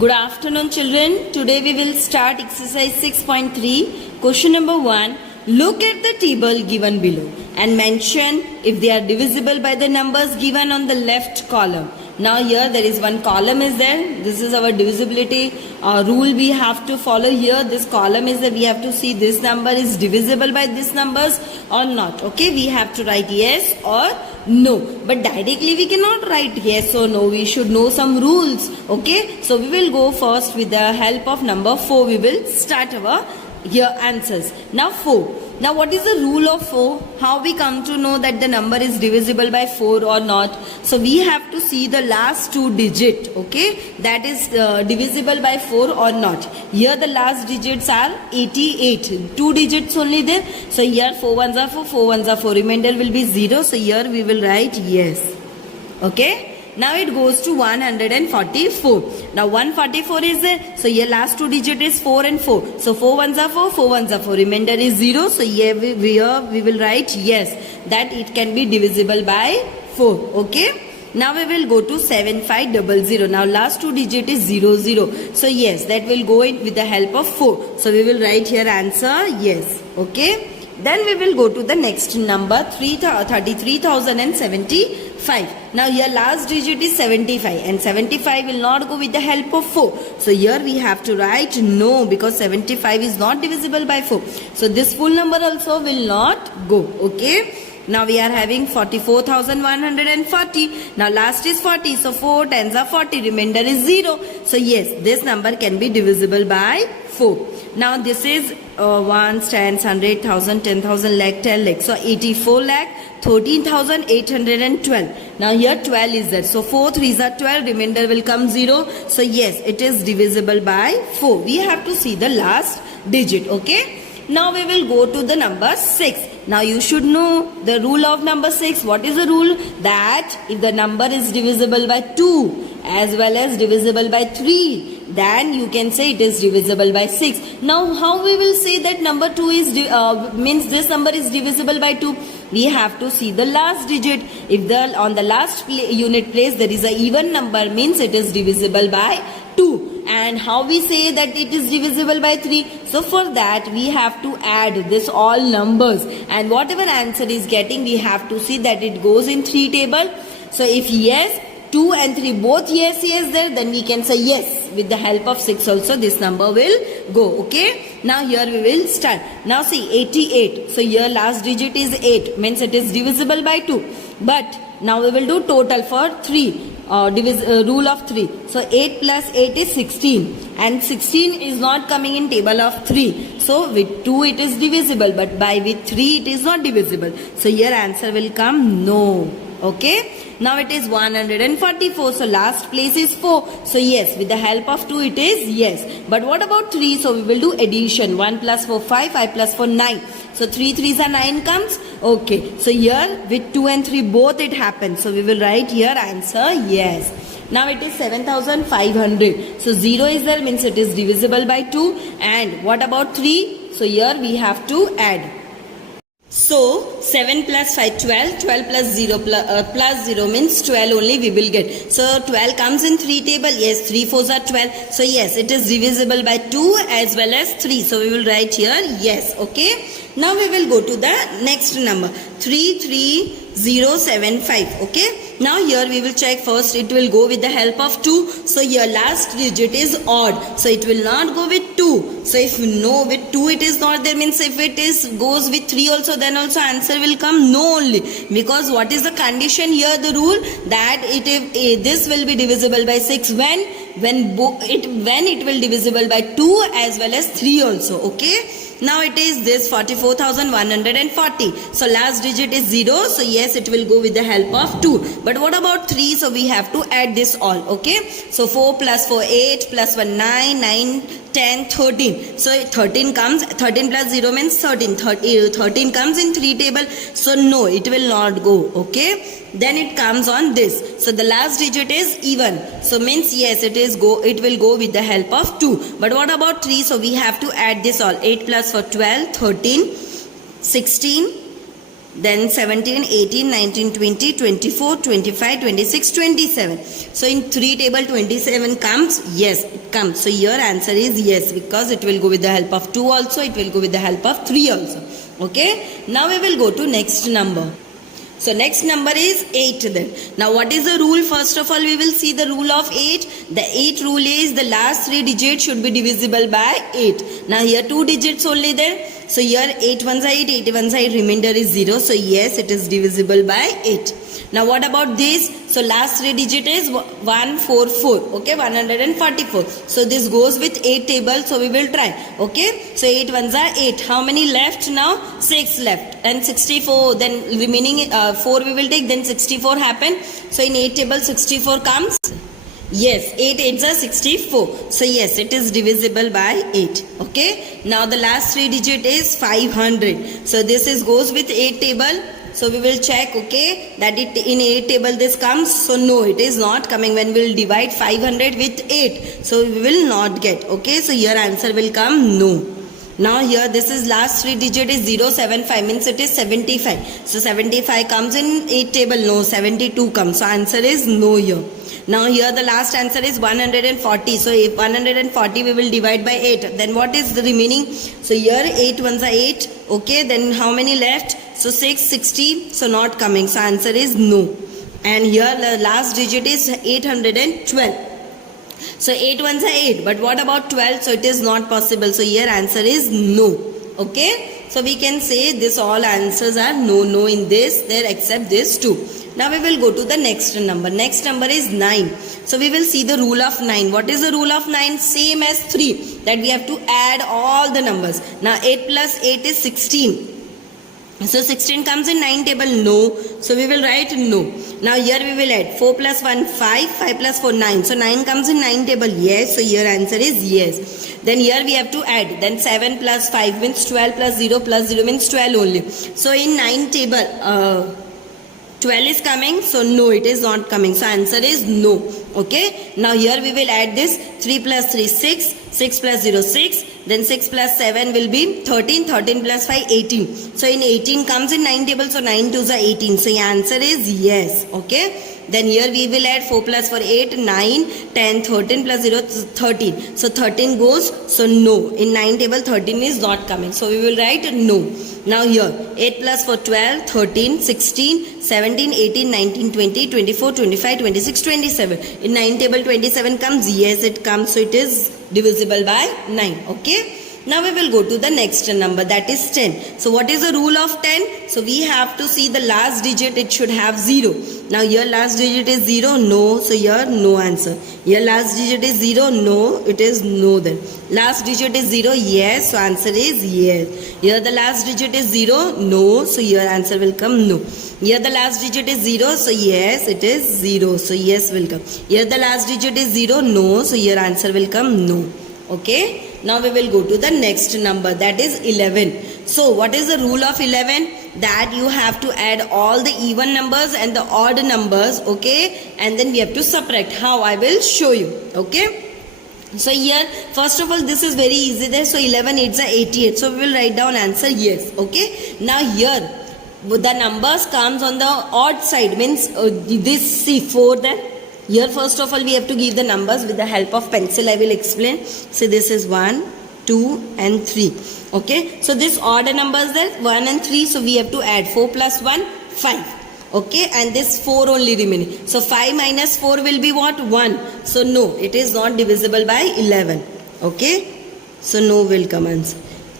Good afternoon, children. Today we will start exercise 6.3. Question number 1. Look at the table given below and mention if they are divisible by the numbers given on the left column. Now here there is one column is there. This is our divisibility rule we have to follow here. This column is that we have to see this number is divisible by these numbers or not. Okay, we have to write yes or no. But directly we cannot write yes or no. We should know some rules. Okay, so we will go first with the help of number 4. We will start our here answers. Now 4. Now what is the rule of 4? How we come to know that the number is divisible by 4 or not? So we have to see the last two digit, okay, that is divisible by 4 or not. Here the last digits are 88, two digits only there. So here 4 ones are 4, 4 ones are 4, remainder will be 0. So here we will write yes, okay. Now it goes to 144. Now 144 is there. So here last two digit is 4 and 4. So 4 ones are 4, 4 ones are 4. Remainder is 0. So here we will write yes, that it can be divisible by 4. Okay. Now we will go to 7500. Now last two digit is 00. So yes, that will go in with the help of 4. So we will write here answer yes. Okay. Then we will go to the next number 33,075. Now here last digit is 75 and 75 will not go with the help of 4. So here we have to write no, because 75 is not divisible by 4. So this full number also will not go. Okay. Now we are having 44,140. Now last is 40. So 4 tens are 40. Remainder is 0. So yes, this number can be divisible by 4. Now this is 1, tens, 100, 1000, 10,000, lakh, 10 lakh. So 84 lakh, 13,812. Now here 12 is there. So 4 3s are 12. Remainder will come 0. So yes, it is divisible by 4. We have to see the last digit. Okay. Now we will go to the number 6. Now you should know the rule of number 6. What is the rule? That if the number is divisible by 2 as well as divisible by 3, then you can say it is divisible by 6. Now how we will say that number 2 is means this number is divisible by 2? We have to see the last digit. If on the last unit place there is a even number, means it is divisible by 2. And how we say that it is divisible by 3? So for that we have to add this all numbers, and whatever answer is getting, we have to see that it goes in 3 table. So if yes, 2 and 3 both yes there, then we can say yes. With the help of 6 also this number will go. Okay. Now here we will start. Now see 88. So here last digit is 8, means it is divisible by 2. But now we will do total for 3. Rule of 3. So 8 plus 8 is 16, and 16 is not coming in table of 3. So with 2 it is divisible, but with 3 it is not divisible. So here answer will come no. Okay. Now it is 144. So last place is 4. So yes, with the help of 2 it is yes. But what about 3? So we will do addition. 1 plus 4 5, 5 plus 4 9. So 3 3s are 9 comes. Okay. So here with 2 and 3 both it happens. So we will write here answer yes. Now it is 7,500. So 0 is there, means it is divisible by 2. And what about 3? So here we have to add. So 7 plus 5, 12, 12 plus 0 plus 0 means 12 only we will get. So 12 comes in 3 table. Yes, 3 4s are 12. So yes, it is divisible by 2 as well as 3. So we will write here yes. Okay. Now we will go to the next number 33075. Okay. Now here we will check first. It will go with the help of 2. So here last digit is odd. So it will not go with 2. So if no with 2 it is not there, means if it is goes with 3 also, then also answer will come no only. Because what is the condition here? The rule that this will be divisible by 6 when it will divisible by 2 as well as 3 also. Okay. Now it is this 44,140. So last digit is 0. So yes, it will go with the help of 2. But what about 3? So we have to add this all. Okay. So 4 plus 4 8 plus 1 9, 9 10 13. So 13 comes, 13 plus 0 means 13. 13 comes in 3 table. So no, it will not go. Okay. Then it comes on this. So the last digit is even. So means yes, it will go with the help of 2. But what about 3? So we have to add this all. 8 plus 4 12, 13, 16, then 17, 18, 19, 20, 24, 25, 26, 27. So in 3 table 27 comes? Yes, it comes. So your answer is yes, because it will go with the help of 2 also, it will go with the help of 3 also. Okay, now we will go to next number. So next number is 8 then. Now what is the rule? First of all, we will see the rule of 8. The 8 rule is the last 3 digits should be divisible by 8. Now here 2 digits only there. So here 8 ones are 8, 8 ones are 8, remainder is 0. So yes, it is divisible by 8. Now what about this? So last 3 digit is 144. Okay, 144. So this goes with 8 table. So we will try. Okay, so 8 ones are 8. How many left now? 6 left. And 64. Then remaining 4 we will take. Then 64 happen. So in 8 table 64 comes. Yes, 8 8s are 64. So yes, it is divisible by 8. Okay. Now the last 3 digit is 500. So this is goes with 8 table. So we will check, okay, that it in 8 table this comes. So no, it is not coming when we will divide 500 with 8. So we will not get. Okay, so your answer will come no. Now here this is last 3 digit is 075, means it is 75. So 75 comes in 8 table. No, 72 comes. So answer is no here. Now here the last answer is 140. So if 140 we will divide by 8. Then what is the remaining? So here 8 ones are 8. Okay, then how many left? So 6, 60. So not coming. So answer is no. And here the last digit is 812. So 8 ones are 8. But what about 12? So it is not possible. So here answer is no. Okay. So we can say this all answers are no, no in this, there except this 2. Now we will go to the next number. Next number is 9. So we will see the rule of 9. What is the rule of 9? Same as 3. That we have to add all the numbers. Now 8 plus 8 is 16. So 16 comes in 9 table. No. So we will write no. Now here we will add 4 plus 1 5. 5 plus 4 9. So 9 comes in 9 table. Yes. So your answer is yes. Then here we have to add. Then 7 plus 5 means 12 plus 0 means 12 only. So in 9 table 12 is coming. So no, it is not coming. So answer is no. Okay. Now here we will add this. 3 plus 3 6. 6 plus 0 6. Then 6 plus 7 will be 13. 13 plus 5 18. So in 18 comes in 9 table. So 9 twos are 18. So your answer is yes. Okay. Then here we will add 4 plus 4 8 9 10 13 plus 0 13. So 13 goes. So no. In 9 table 13 is not coming. So we will write no. Now here 8 plus 4 12 13 16 17 18 19 20 24 25 26 27. In 9 table 27 comes. Yes, it comes. So it is divisible by 9. Okay. Now we will go to the next number, that is 10. So what is the rule of 10? So we have to see the last digit, it should have 0. Now here last digit is 0, no. So here no answer. Here last digit is 0, no. It is no then. Last digit is 0, yes. So answer is yes. Here the last digit is 0, no. So your answer will come no. Here the last digit is 0, so yes, it is 0. So yes will come. Here the last digit is 0, no. So your answer will come no. Okay. Now we will go to the next number, that is 11. So what is the rule of 11? That you have to add all the even numbers and the odd numbers, okay, and then we have to subtract. How? I will show you. Okay. So here first of all this is very easy there. So 11 8s are 88. So we will write down answer yes. Okay. Now here the numbers comes on the odd side, means this, see 4 there. Here first of all we have to give the numbers with the help of pencil. I will explain. So this is 1, 2 and 3. Okay. So this odd numbers there 1 and 3. So we have to add 4 plus 1 5. Okay. And this 4 only remaining. So 5 minus 4 will be what? 1. So no, it is not divisible by 11. Okay. So no will come answer.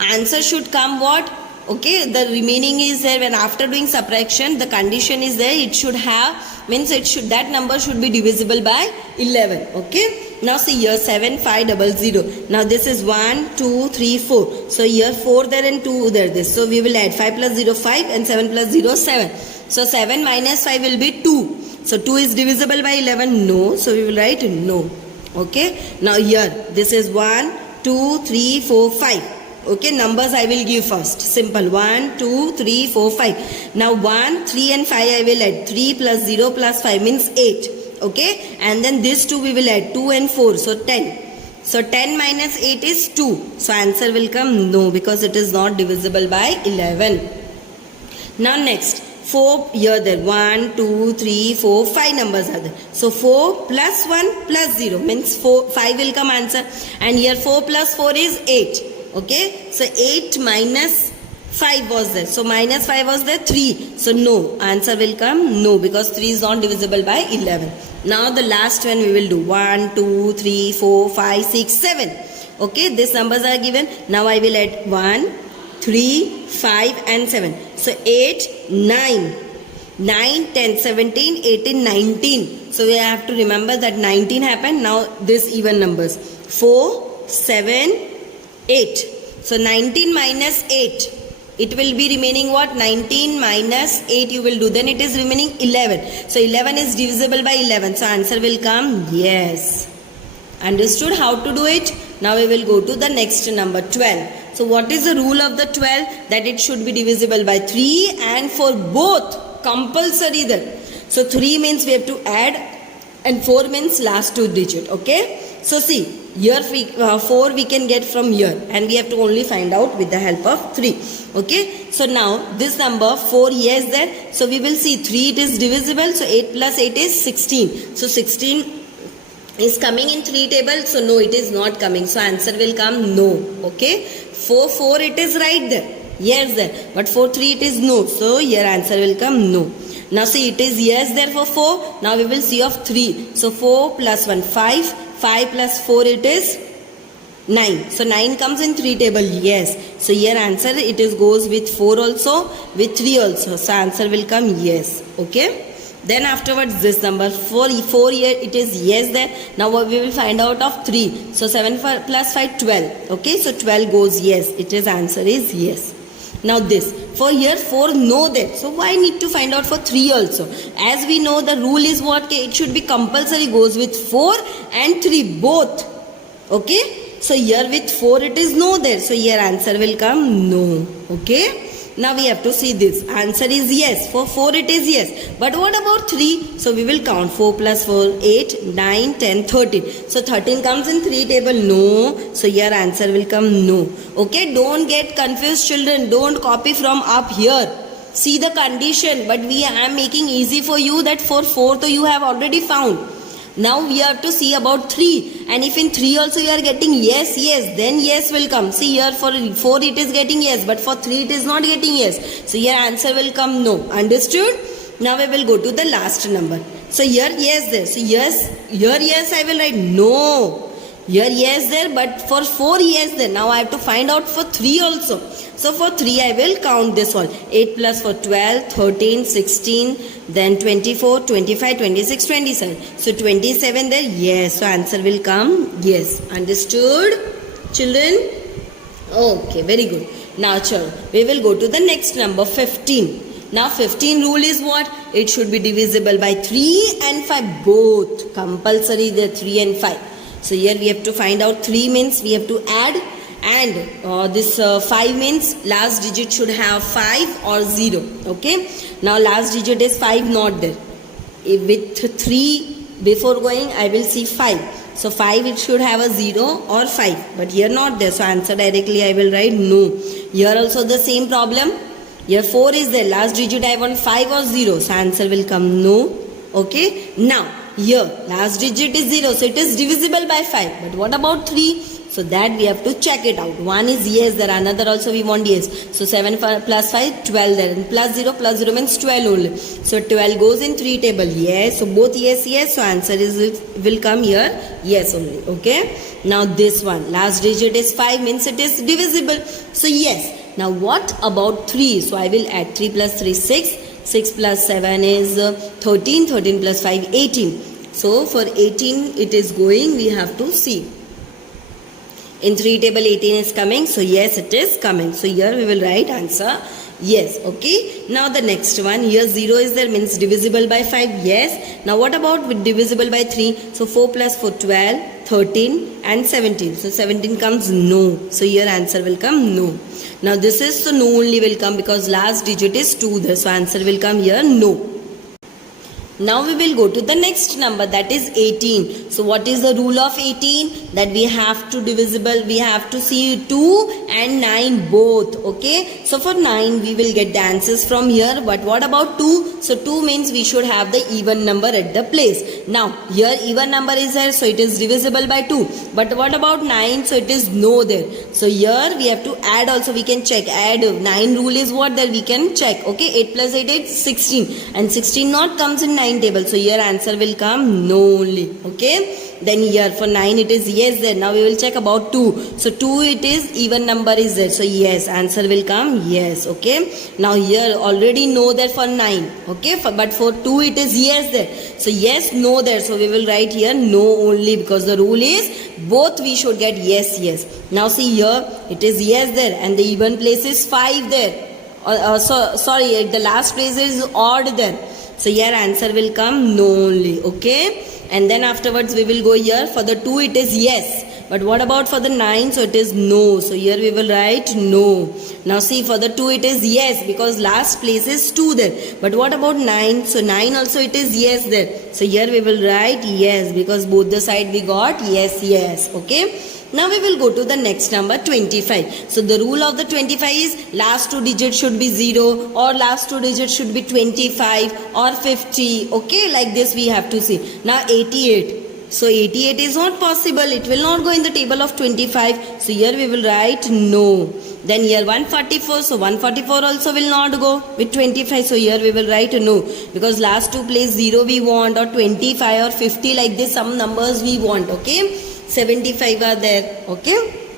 Answer should come what? Okay, the remaining is there. When after doing subtraction the condition is there, it should have, means it should, that number should be divisible by 11. Okay. Now see here 7500. Now this is 1 2 3 4. So here 4 there and 2 there this. So we will add 5 plus 0 5 and 7 plus 0 7. So 7 minus 5 will be 2. So 2 is divisible by 11. No. So we will write no. Okay. Now here this is 1 2 3 4 5. Okay, numbers I will give first. Simple. 1, 2, 3, 4, 5. Now 1, 3 and 5 I will add. 3 plus 0 plus 5 means 8. Okay. And then this 2 we will add. 2 and 4. So 10. So 10 minus 8 is 2. So answer will come no, because it is not divisible by 11. Now next, 4 here there, 1, 2, 3, 4, 5 numbers are there. So 4 plus 1 plus 0 means 5 will come answer, and here 4 plus 4 is 8. Okay, so 8 minus 5 was there, so minus 5 was there, 3, so no, answer will come no, because 3 is not divisible by 11. Now the last one we will do, 1, 2, 3, 4, 5, 6, 7. Okay, these numbers are given. Now I will add 1, 3, 5 and 7. So 8, 9, 9, 10, 17, 18, 19. So we have to remember that 19 happened. Now this even numbers, 4, 7, 8. So 19 minus 8. It will be remaining what? 19 minus 8 you will do. Then it is remaining 11. So 11 is divisible by 11. So answer will come yes. Understood how to do it? Now we will go to the next number, 12. So what is the rule of the 12? That it should be divisible by 3 and for both compulsory then. So 3 means we have to add and 4 means last 2 digit. Okay. So see, here 4 we can get from here and we have to only find out with the help of 3. Okay. So now this number 4 yes there. So we will see 3 it is divisible. So 8 plus 8 is 16. So 16 is coming in 3 table. So no, it is not coming. So answer will come no. Okay. 4 it is right there. Yes there. But 4 3 it is no. So here answer will come no. Now see, it is yes there for 4. Now we will see of 3. So 4 plus 1 5. 5 plus 4 it is 9. So 9 comes in 3 table. Yes. So here answer it is goes with 4 also, with 3 also. So answer will come yes. Okay. Then afterwards this number 4 here it is yes there. Now we will find out of 3. So 7 plus 5 12. Okay. So 12 goes yes. It is answer is yes. Now this, for here 4 no there. So why need to find out for 3 also? As we know the rule is what? It should be compulsory goes with 4 and 3 both. Okay. So here with 4 it is no there. So here answer will come no. Okay. Now we have to see this. Answer is yes. For 4 it is yes. But what about 3? So we will count 4 plus 4, 8, 9, 10, 13. So 13 comes in 3 table. No. So here answer will come no. Okay. Don't get confused children. Don't copy from up here. See the condition. But I am making easy for you that for 4 you have already found. Now we have to see about 3, and if in 3 also you are getting yes, then yes will come. See here for 4 it is getting yes, but for 3 it is not getting yes. So here answer will come no. Understood? Now we will go to the last number. So here yes there. So yes, here yes I will write no. Here yes there, but for 4 yes there. Now I have to find out for 3 also. So for 3 I will count this all. 8 plus 4 12, 13, 16, then 24, 25, 26, 27. So 27 there, yes. So answer will come yes. Understood children? Okay, very good. Now we will go to the next number, 15. Now 15 rule is what? It should be divisible by 3 and 5 both. Compulsory the 3 and 5. So here we have to find out 3 means we have to add, and this 5 means last digit should have 5 or 0. Okay. Now last digit is 5 not there. With 3 before going I will see 5. So 5 it should have a 0 or 5. But here not there. So answer directly I will write no. Here also the same problem. Here 4 is there. Last digit I want 5 or 0. So answer will come no. Okay. Now here last digit is 0. So it is divisible by 5. But what about 3? So that we have to check it out. 1 is yes there. Another also we want yes. So 7 plus 5 12 there. And plus 0 means 12 only. So 12 goes in 3 table. Yes. So both yes. So answer is will come here yes only. Okay. Now this one last digit is 5 means it is divisible. So yes. Now what about 3? So I will add 3 plus 3 6. 6 plus 7 is 13. 13 plus 5 18. So for 18 it is going, we have to see. In 3 table 18 is coming. So yes it is coming. So here we will write answer yes. Okay. Now the next one, here 0 is there means divisible by 5. Yes. Now what about with divisible by 3? So 4 plus 4 12, 13 and 17. So 17 comes no. So here answer will come no. Now this is so no only will come because last digit is 2 there. So answer will come here no. Now we will go to the next number, that is 18. So what is the rule of 18? That we have to see 2 and 9 both. Okay. So for 9 we will get the answers from here. But what about 2? So 2 means we should have the even number at the place. Now here even number is there, so it is divisible by 2. But what about 9? So it is no there. So here we have to add also, we can check. Add 9 rule is what, that we can check. Okay. 8 plus 8 is 16. And 16 not comes in 9 table. So here answer will come no only. Okay. Then here for 9 it is yes there. Now we will check about 2. So 2 it is even number is there. So yes, answer will come yes. Okay. Now here already know that for 9. Okay. But for 2 it is yes there. So yes, no there. So we will write here no only, because the rule is both we should get yes, yes. Now see here it is yes there, and the even place is 5 there. Sorry, at the last place is odd there. So here answer will come no only. Okay. And then afterwards we will go here. For the 2 it is yes. But what about for the 9? So it is no. So here we will write no. Now see, for the 2 it is yes, because last place is 2 there. But what about 9? So 9 also it is yes there. So here we will write yes, because both the side we got yes, yes. Okay. Now we will go to the next number, 25. So the rule of the 25 is last 2 digits should be 0, or last 2 digits should be 25 or 50. Okay, like this we have to see. Now 88. So 88 is not possible. It will not go in the table of 25. So here we will write no. Then here 144. So 144 also will not go with 25. So here we will write no, because last 2 place 0 we want, or 25 or 50, like this some numbers we want. Okay. 75 are there. Okay.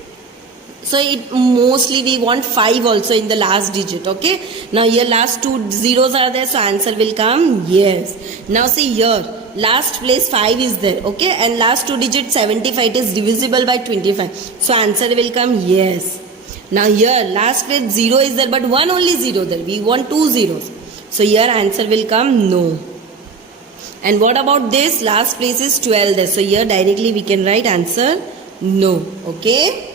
So it mostly we want 5 also in the last digit. Okay. Now here last 2 zeros are there. So answer will come yes. Now see here. Last place 5 is there. Okay. And last 2 digits 75 is divisible by 25. So answer will come yes. Now here last place 0 is there, but 1 only 0 there. We want 2 zeros. So here answer will come no. And what about this? Last place is 12 there. So here directly we can write answer no. Okay.